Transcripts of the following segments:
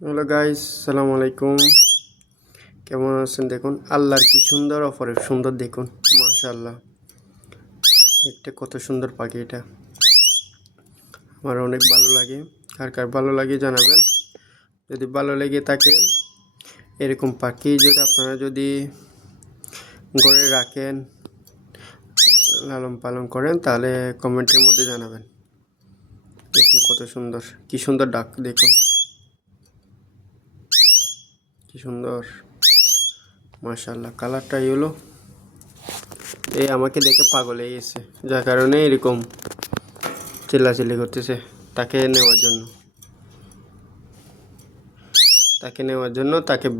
Hello guys, সালাম আলাইকুম। কেমন আছেন? দেখুন আল্লাহর কি সুন্দর অপরূপ সুন্দর, দেখুন মাশাআল্লাহ। দেখতে কত সুন্দর পাখি এটা, আমার অনেক ভালো লাগে। কার কার ভালো লাগে জানাবেন। যদি ভালো লেগে থাকে এরকম পাখি যদি আপনারা ঘরে রাখেন, লালন পালন করেন, তাহলে কমেন্টের মধ্যে জানাবেন। দেখুন কত সুন্দর, কি সুন্দর ডাক, দেখুন কি সুন্দর মাশাআল্লাহ। কালারটা হলো আমাকে দেখে পাগল হয়ে গেছে, যার কারণে এরকম চিল্লাচিল্লি করতেছে তাকে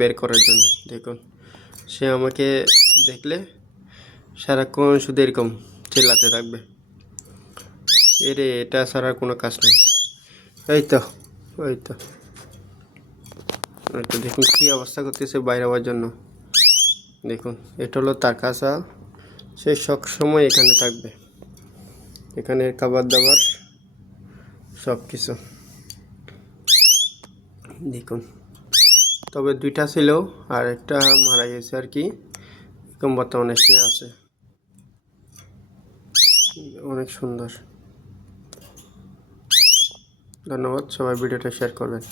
বের করার জন্য। দেখুন সে আমাকে দেখলে সারাক্ষণ শুধু এরকম চিল্লাতে থাকবে। এটা ছাড়ার কোনো কাজ নেই। এই তো ওই তো ওই তো দেখুন কী অবস্থা করতেছে বাইরে হওয়ার জন্য। দেখুন এটা হলো তার কাছা, সে সব সময় এখানে থাকবে। এখানে খাবার দাবার সব কিছু দেখুন। তবে দুইটা ছিল, আর একটা মারা গেছে আর কি। এখন বর্তমানে সে আছে। অনেক সুন্দর। ধন্যবাদ, সবাই ভিডিওটা শেয়ার করবেন।